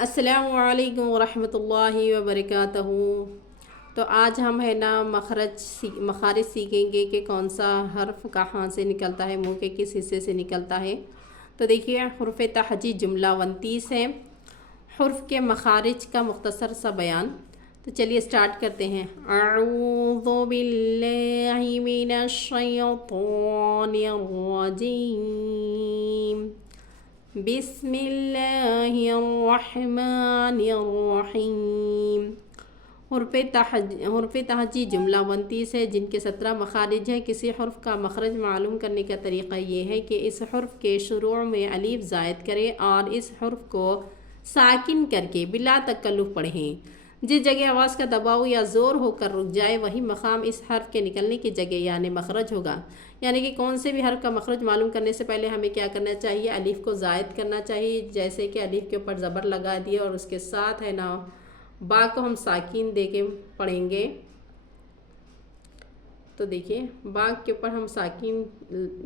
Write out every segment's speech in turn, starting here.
अस्सलामु अलैकुम वरहमत llaहि वबरकातुहू। तो आज हम है ना मखारिज सीखेंगे कि कौन सा हर्फ कहाँ से निकलता है, मुंह के किस हिस्से से निकलता है। तो देखिए हुर्फ़ तहजी जुमला 29 है। हुर्फ के मखारिज का मुख्तसर सा बयान। तो चलिए स्टार्ट करते हैं। अऊज़ु बिल्लाहि मिनश शैतानिर रजीम। बिस्मिल्लाहिर्रहमानिर्रहीम। हुर्फ़ तहजी जुमला 29 है जिनके 17 मखारिज हैं। किसी हुर्फ का मखरज मालूम करने का तरीक़ा ये है कि इस हुर्फ के शुरू में अलीफ ज़ायद करें और इस हुर्फ को साकिन करके बिला तकल्लुफ़ पढ़ें। जिस जगह आवाज़ का दबाव या ज़ोर होकर रुक जाए वही मकाम इस हर्फ के निकलने की जगह यानी मखरज होगा। यानी कि कौन से भी हर्फ का मखरज मालूम करने से पहले हमें क्या करना चाहिए, अलीफ को ज़ायद करना चाहिए। जैसे कि अलीफ के ऊपर ज़बर लगा दिए और उसके साथ है ना बा को हम साकिन दे के पढ़ेंगे। तो देखिए बा के ऊपर हम साकिन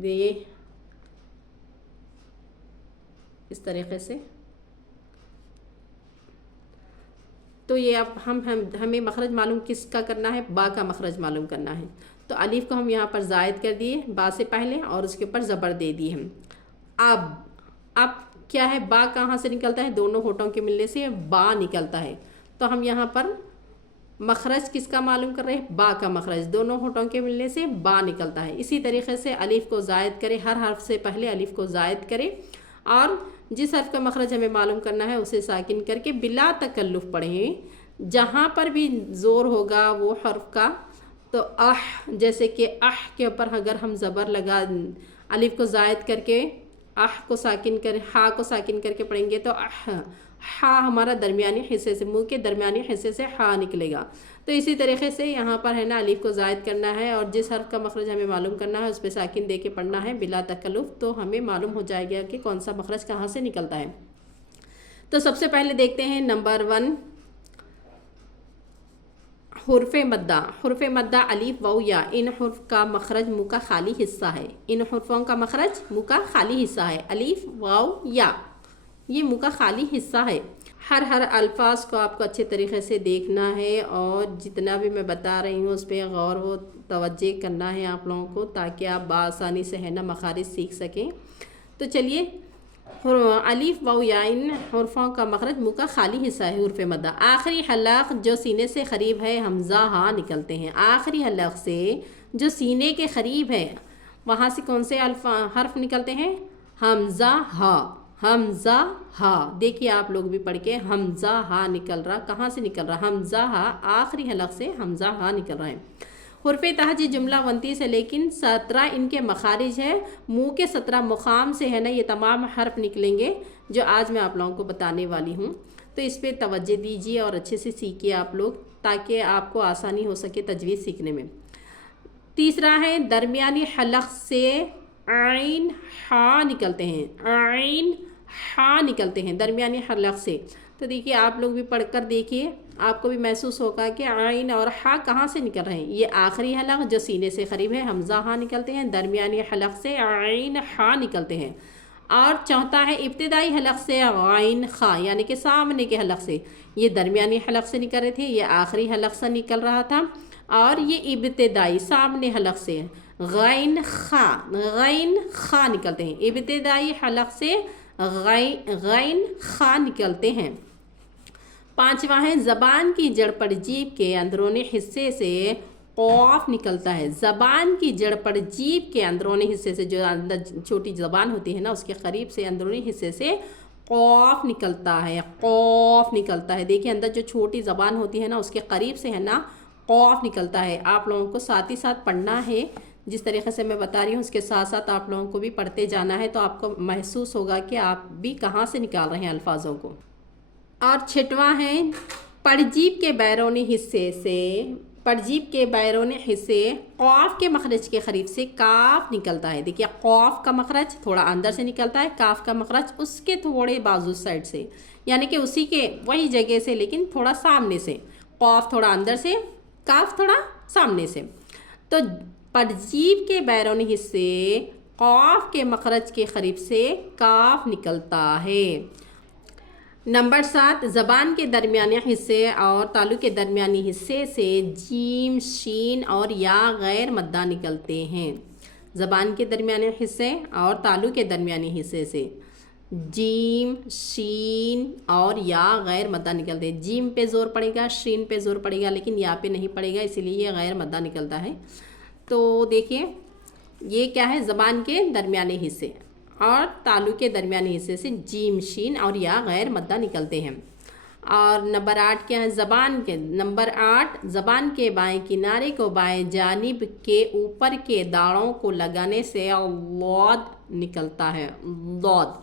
दिए इस तरीक़े से। तो ये अब हमें मखरज मालूम किसका करना है, बा का मखरज मालूम करना है। तो अलीफ को हम यहाँ पर ज़ायद कर दिए बा से पहले और उसके ऊपर ज़बर दे दिए हम। अब क्या है, बा कहाँ से निकलता है, दोनों होठों के मिलने से बा निकलता है। तो हम यहाँ पर मखरज किसका मालूम कर रहे हैं, बा का मखरज, दोनों होठों के मिलने से बा निकलता है। इसी तरीके से अलीफ को ज़ायद करें, हर हर्फ से पहले अलीफ को ज़ायद करें और जिस हर्फ का मखरज हमें मालूम करना है उसे साकिन करके बिला तकल्लुफ़ पढ़ें। जहाँ पर भी ज़ोर होगा वो हर्फ का, तो जैसे कि के ऊपर अगर हम ज़बर लगा अलीफ को ज़ायद करके को साकिन कर हा को साकिन करके पढ़ेंगे तो हा हमारा दरमियानी हिस्से से, मुंह के दरमियानी हिस्से से हा निकलेगा। तो इसी तरीके से यहाँ पर है ना अलीफ को ज़ायद करना है और जिस हर्फ का मखरज हमें मालूम करना है उस पर साकिन दे के पढ़ना है बिला तकल्लुफ़। तो हमें मालूम हो जाएगा कि कौन सा मखरज कहाँ से निकलता है। तो सबसे पहले देखते हैं नंबर 1 हुर्फ़े मद्दा। हुर्फ़े मद्दा अलीफ वाउ या, इन हुर्फ का मखरज मुँह का खाली हिस्सा है। इन हुर्फों का मखरज मुँह का खाली हिस्सा है। अलीफ वाउ या ये मुँह का खाली हिस्सा है। हर अल्फाज को आपको अच्छे तरीके से देखना है और जितना भी मैं बता रही हूँ उस पर गौर व तवज्जो करना है आप लोगों को, ताकि आप बासानी से है ना मखारिज सीख सकें। तो चलिए अलीफ वाउ या इन हुर्फों का मखरज मुँह का खाली हिस्सा है। हुर्फ़े मद्दा आखिरी हलक जो सीने से करीब है हमज़ा हा निकलते हैं। आखिरी हलक से जो सीने के करीब है वहाँ से कौन से हर्फ निकलते हैं, हमज़ा हा। हमज़ा हा देखिए आप लोग भी पढ़ के, हमज़ा हा निकल रहा, कहाँ से निकल रहा, हमज़ा हा आखिरी हलक से हमज़ा हा निकल रहा है। हुर्फ़े तहजी जुमला 29 है लेकिन 17 इनके मखारिज है। मुँह के 17 मुकाम से है ना ये तमाम हर्फ निकलेंगे जो आज मैं आप लोगों को बताने वाली हूँ। तो इस पर तवज्जो दीजिए और अच्छे से सीखिए आप लोग, ताकि आपको आसानी हो सके तजवीज़ सीखने में। तीसरा है दरमियानी हलक से आइन हा निकलते हैं। आइन हा निकलते हैं दरमियानी हलक से। तो देखिए आप लोग भी पढ़कर देखिए, आपको भी महसूस होगा कि आइन और हा कहाँ से निकल रहे हैं। ये आखिरी हलक जो सीने से करीब है हमज़ा हा निकलते हैं, दरमियानी हलक से आइन हा निकलते हैं। और चौथा है इब्तिदाई हलक से आइन खा, यानी कि सामने के हलक से। ये दरमियानी हलक से निकल रहे थे, ये आखिरी हलक से निकल रहा था और ये इब्तिदाई सामने हलक से गैन खा निकलते हैं। इब्तिदाई हलक से गैन खा निकलते हैं। पांचवा है ज़बान की जड़ पर जीभ के अंदरूनी हिस्से से कौफ निकलता है। ज़बान की जड़ पर जीभ के अंदरूनी हिस्से से, जो अंदर छोटी ज़बान होती है ना उसके करीब से अंदरूनी हिस्से से कौफ निकलता है। कौफ निकलता है, देखिए अंदर जो छोटी ज़बान होती है ना उसके करीब से है ना कौफ निकलता है। आप लोगों को साथ ही साथ पढ़ना है, जिस तरीके से मैं बता रही हूँ उसके साथ साथ आप लोगों को भी पढ़ते जाना है, तो आपको महसूस होगा कि आप भी कहाँ से निकाल रहे हैं अल्फाजों को। और छठवां है परजीब के बैरूनी हिस्से से, परजीब के बैरूनी हिस्से कौफ के मखरज के करीब से काफ निकलता है। देखिए कौफ का मखरज थोड़ा अंदर से निकलता है, काफ का मखरज उसके थोड़े बाजू साइड से, यानी कि उसी के वही जगह से लेकिन थोड़ा सामने से। कौफ थोड़ा अंदर से, काफ थोड़ा सामने से। तो परजीब के बैरूनी हिस्से कौफ के मखरज के करीब से काफ निकलता है। नंबर 7, ज़बान के दरमियाने हिस्से और तालु के दरमियानी हिस्से से जीम, शीन और या गैर मद्दा निकलते हैं। ज़बान के दरमियाने हिस्से और तालु के दरमियानी हिस्से से जीम, शीन और या गैर मद्दा निकलते हैं। जीम पे ज़ोर पड़ेगा, शीन पे ज़ोर पड़ेगा, लेकिन या पे नहीं पड़ेगा, इसीलिए ये गैर मद्दा निकलता है। तो देखिए ये क्या है, ज़बान के दरमियाने हिस्से और तालु के दरमियाने हिस्से से जीम, शीन और या गैर मद्दा निकलते हैं। और नंबर 8 क्या है, नंबर 8, ज़बान के बाएं किनारे को बाएं जानिब के ऊपर के दाढ़ों को लगाने से लौद निकलता है। लौद,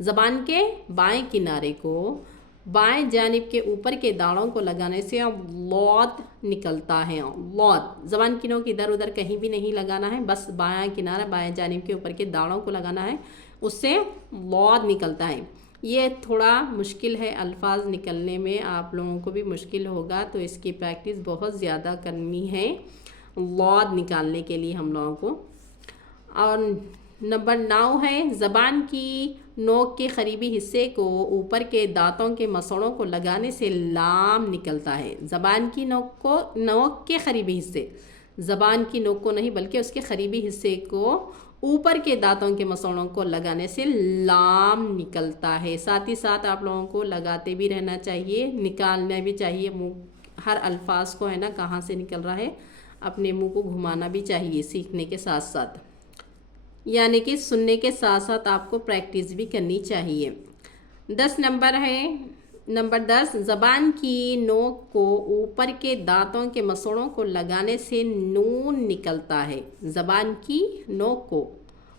ज़बान के बाएं किनारे को बाएं जानिब के ऊपर के दाढ़ों को लगाने से लौद निकलता है। लौद, ज़बान की नोक इधर उधर कहीं भी नहीं लगाना है, बस बायां किनारा बाएं जानिब के ऊपर के दाढ़ों को लगाना है, उससे लौद निकलता है। ये थोड़ा मुश्किल है, अल्फाज निकलने में आप लोगों को भी मुश्किल होगा, तो इसकी प्रैक्टिस बहुत ज़्यादा करनी है लौद निकालने के लिए हम लोगों को। और नंबर 9 है, ज़बान की नोक के करीबी हिस्से को ऊपर के दांतों के मसोड़ों को लगाने से लाम निकलता है। ज़बान की नोक के करीबी हिस्से, ज़बान की नोक को नहीं बल्कि उसके करीबी हिस्से को ऊपर के दांतों के मसोड़ों को लगाने से लाम निकलता है। साथ ही साथ आप लोगों को लगाते भी रहना चाहिए, निकालना भी चाहिए मुँह, हर अल्फाज को है ना कहाँ से निकल रहा है अपने मुंह को घुमाना भी चाहिए सीखने के साथ साथ, यानी कि सुनने के साथ साथ आपको प्रैक्टिस भी करनी चाहिए। 10 नंबर है, नंबर 10, ज़बान की नोक को ऊपर के दांतों के मसोड़ों को लगाने से नून निकलता है। ज़बान की नोक को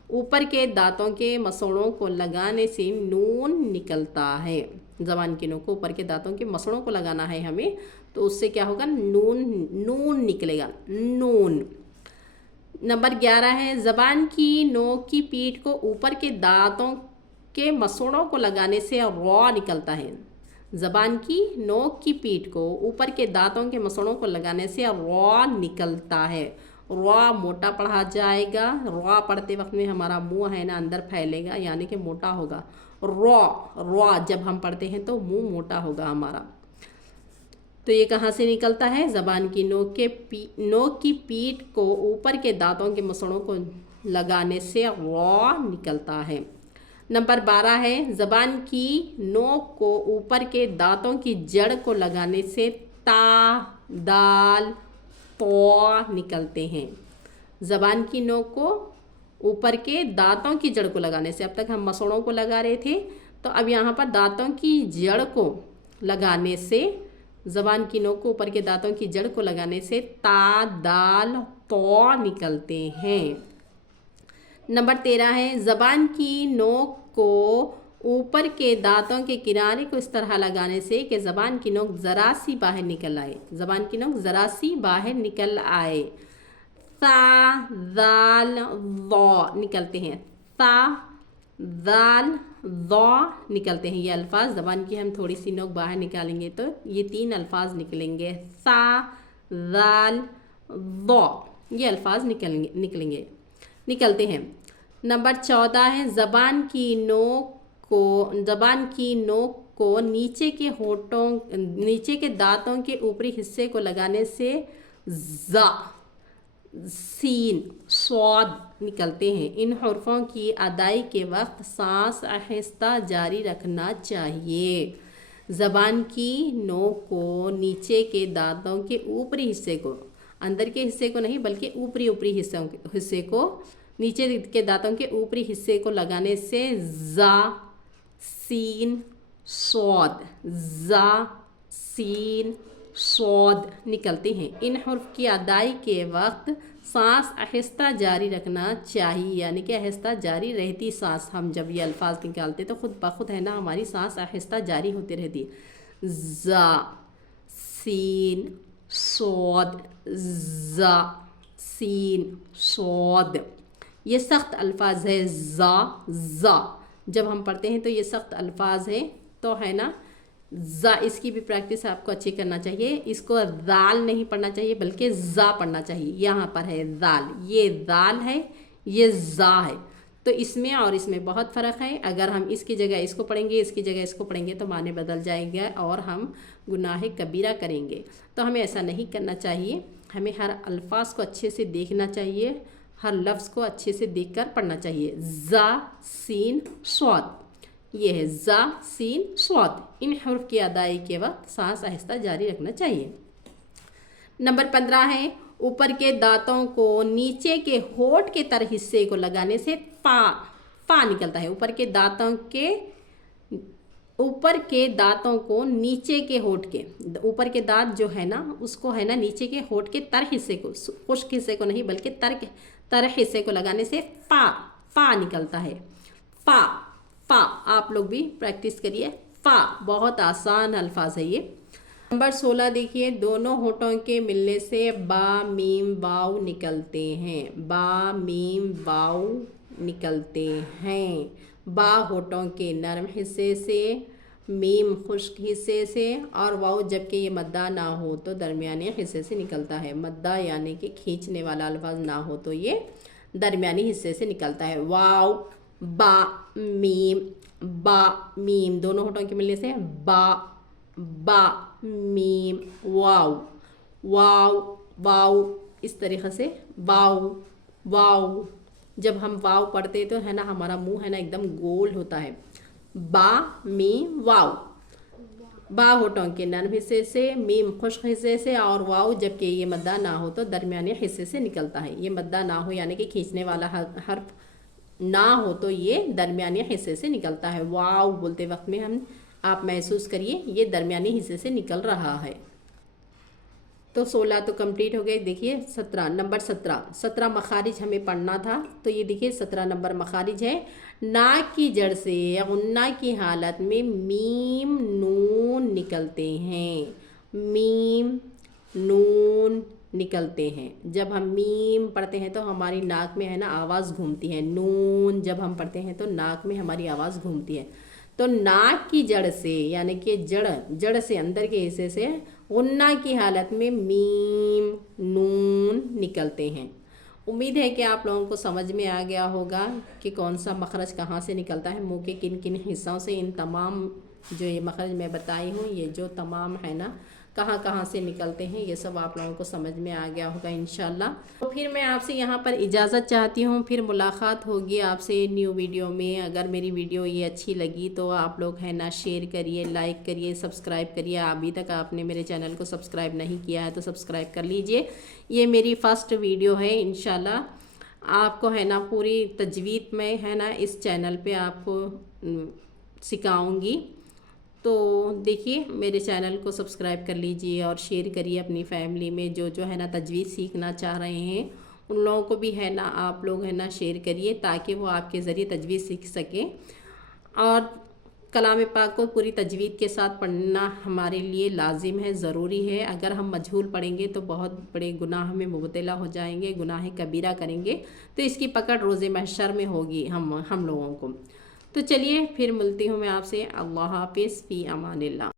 ऊपर के दांतों के मसोड़ों को लगाने से नून निकलता है। ज़बान की नोक को ऊपर के दांतों के मसोड़ों को लगाना है हमें, तो उससे क्या होगा, नून निकलेगा, नून। नंबर 11 है, ज़बान की नोक की पीठ को ऊपर के दांतों के मसोड़ों को लगाने से रॉ निकलता है। ज़बान की नोक की पीठ को ऊपर के दांतों के मसोड़ों को लगाने से रॉ निकलता है। रॉ मोटा पढ़ा जाएगा, रॉ पढ़ते वक्त में हमारा मुंह है ना अंदर फैलेगा, यानी कि मोटा होगा। रॉ जब हम पढ़ते हैं तो मुंह मोटा होगा हमारा। तो ये कहाँ से निकलता है, ज़बान की नोक की पीठ को ऊपर के दांतों के मसोड़ों को लगाने से रॉ निकलता है। नंबर 12 है, ज़बान की नोक को ऊपर के दांतों की जड़ को लगाने से ता, दाल, तो निकलते हैं। ज़बान की नोक को ऊपर के दांतों की जड़ को लगाने से, अब तक हम मसोड़ों को लगा रहे थे, तो अब यहाँ पर दांतों की जड़ को लगाने से, ज़बान की नोक को ऊपर के दांतों की जड़ को लगाने से ता, दाल, तो निकलते हैं। नंबर 13 है, ज़बान की नोक को ऊपर के दांतों के किनारे को इस तरह लगाने से कि ज़बान की नोक ज़रा सी बाहर निकल आए। ज़बान की नोक ज़रा सी बाहर निकल आए। ता, दाल, दौ निकलते हैं, ता, दाल, दौ निकलते हैं। ये अल्फाज ज़बान की हम थोड़ी सी नोक बाहर निकालेंगे तो ये 3 अल्फाज निकलेंगे, ता, दाल, दौ, ये अल्फाज निकलते हैं। नंबर 14 है, ज़बान की नोक को नीचे के दांतों के ऊपरी हिस्से को लगाने से ज़ा, सीन, स्वाद निकलते हैं। इन हरफों की अदाई के वक्त सांस आहिस्ता जारी रखना चाहिए। ज़बान की नोक को नीचे के दांतों के ऊपरी हिस्से को, अंदर के हिस्से को नहीं बल्कि ऊपरी हिस्से को, नीचे के दांतों के ऊपरी हिस्से को लगाने से ज़ा, सीन, स्वाद, ज़ा, सीन, स्वाद निकलते हैं। इन हर्फ की अदाई के वक्त सांस आहिस्ता जारी रखना चाहिए, यानी कि आहिस्ता जारी रहती सांस, हम जब ये अल्फाज निकालते तो खुद ब खुद है ना हमारी सांस आहिस्ता जारी होती रहती है। ज़ा, सीन, स्वाद, ज़ा, सीन, स्वाद, ये सख्त अल्फाज है। ज़ा जब हम पढ़ते हैं तो ये सख्त अल्फाज है, तो है ना ज़ा, इसकी भी प्रैक्टिस आपको अच्छी करना चाहिए। इसको दाल नहीं पढ़ना चाहिए बल्कि ज़ा पढ़ना चाहिए। यहाँ पर है दाल, ये दाल है, ये ज़ा है, تو اس میں اور اس میں بہت فرق ہے. اگر ہم اس کی جگہ اس کو پڑھیں گے، اس کی جگہ اس کو پڑھیں گے تو معنی بدل جائے گا اور ہم گناہ کبیرہ کریں گے. تو ہمیں ایسا نہیں کرنا چاہیے. ہمیں ہر الفاظ کو اچھے سے دیکھنا چاہیے، ہر لفظ کو اچھے سے دیکھ کر پڑھنا چاہیے. زا سین صاد، یہ ہے زا سین صاد. ان حروف کی ادائی کے وقت سانس آہستہ جاری رکھنا چاہیے. نمبر 15 ہے اوپر کے دانتوں کو نیچے کے ہونٹ کے تر حصے کو لگانے سے فا نکلتا ہے. اوپر کے دانتوں کو نیچے کے ہونٹ کے، اوپر کے دانت جو ہے نا اس کو ہے نا نیچے کے ہونٹ کے تر حصے کو، خشک حصے کو نہیں بلکہ تر حصے کو لگانے سے فا نکلتا ہے. فا آپ لوگ بھی پریکٹس کریے. فا بہت آسان الفاظ ہے یہ. نمبر 16 دیکھیے، دونوں ہونٹوں کے ملنے سے با میم واو نکلتے ہیں. با میم واو نکلتے ہیں. با ہونٹوں کے نرم حصے سے، میم خشک حصے سے، اور واو جبکہ یہ مدہ نہ ہو تو درمیانی حصے سے نکلتا ہے. مدہ یعنی کہ کھینچنے والا الفاظ نہ ہو تو یہ درمیانی حصے سے نکلتا ہے. واو با میم دونوں ہونٹوں کے ملنے سے با میم واو اس طریقے سے واو. جب ہم واو پڑھتے تو ہے نا ہمارا منہ ہے نا ایک دم گول ہوتا ہے. با میم واو. با ہونٹوں کے نرم حصے سے، میم خشک حصے سے، اور واو جبکہ یہ مدہ نہ ہو تو درمیانی حصے سے نکلتا ہے. یہ مدہ نہ ہو یعنی کہ کھینچنے والا حرف نہ ہو تو یہ درمیانی حصے سے نکلتا ہے. واو بولتے وقت میں آپ محسوس کریے یہ درمیانی حصے سے نکل رہا ہے. تو 16 تو کمپلیٹ ہو گئے. دیکھیے 17 نمبر 17 مخارج ہمیں پڑھنا تھا. تو یہ دیکھیے 17 نمبر مخارج ہے. ناک کی جڑ سے غنہ کی حالت میں میم نون نکلتے ہیں. میم نون نکلتے ہیں. جب ہم میم پڑھتے ہیں تو ہماری ناک میں ہے نا آواز گھومتی ہے. نون جب ہم پڑھتے ہیں تو ناک میں ہماری آواز گھومتی ہے. تو ناک کی جڑ سے یعنی کہ جڑ سے اندر کے حصے سے غنہ کی حالت میں میم نون نکلتے ہیں. امید ہے کہ آپ لوگوں کو سمجھ میں آ گیا ہوگا کہ کون سا مخرج کہاں سے نکلتا ہے، منہ کے کن کن حصوں سے. ان تمام جو یہ مخرج میں بتائی ہوں یہ جو تمام ہے نا کہاں سے نکلتے ہیں یہ سب آپ لوگوں کو سمجھ میں آ گیا ہوگا انشاءاللہ. تو پھر میں آپ سے یہاں پر اجازت چاہتی ہوں. پھر ملاقات ہوگی آپ سے نیو ویڈیو میں. اگر میری ویڈیو یہ اچھی لگی تو آپ لوگ ہے نا شیئر کریے، لائک کریے، سبسکرائب کریے. ابھی تک آپ نے میرے چینل کو سبسکرائب نہیں کیا ہے تو سبسکرائب کر لیجئے. یہ میری فرسٹ ویڈیو ہے. انشاءاللہ آپ کو ہے نا پوری تجوید میں ہے نا اس چینل پہ آپ کو سکھاؤں گی. تو دیکھیے میرے چینل کو سبسکرائب کر لیجئے اور شیئر کریے اپنی فیملی میں جو ہے نا تجوید سیکھنا چاہ رہے ہیں ان لوگوں کو بھی ہے نا آپ لوگ ہے نا شیئر کریے تاکہ وہ آپ کے ذریعے تجوید سیکھ سکیں. اور کلام پاک کو پوری تجوید کے ساتھ پڑھنا ہمارے لیے لازم ہے، ضروری ہے. اگر ہم مجہول پڑھیں گے تو بہت بڑے گناہ میں مبتلا ہو جائیں گے، گناہ کبیرہ کریں گے. تو اس کی پکڑ روز محشر میں ہوگی ہم لوگوں کو. تو چلیے پھر ملتی ہوں میں آپ سے. اللہ حافظ، فی امان اللہ.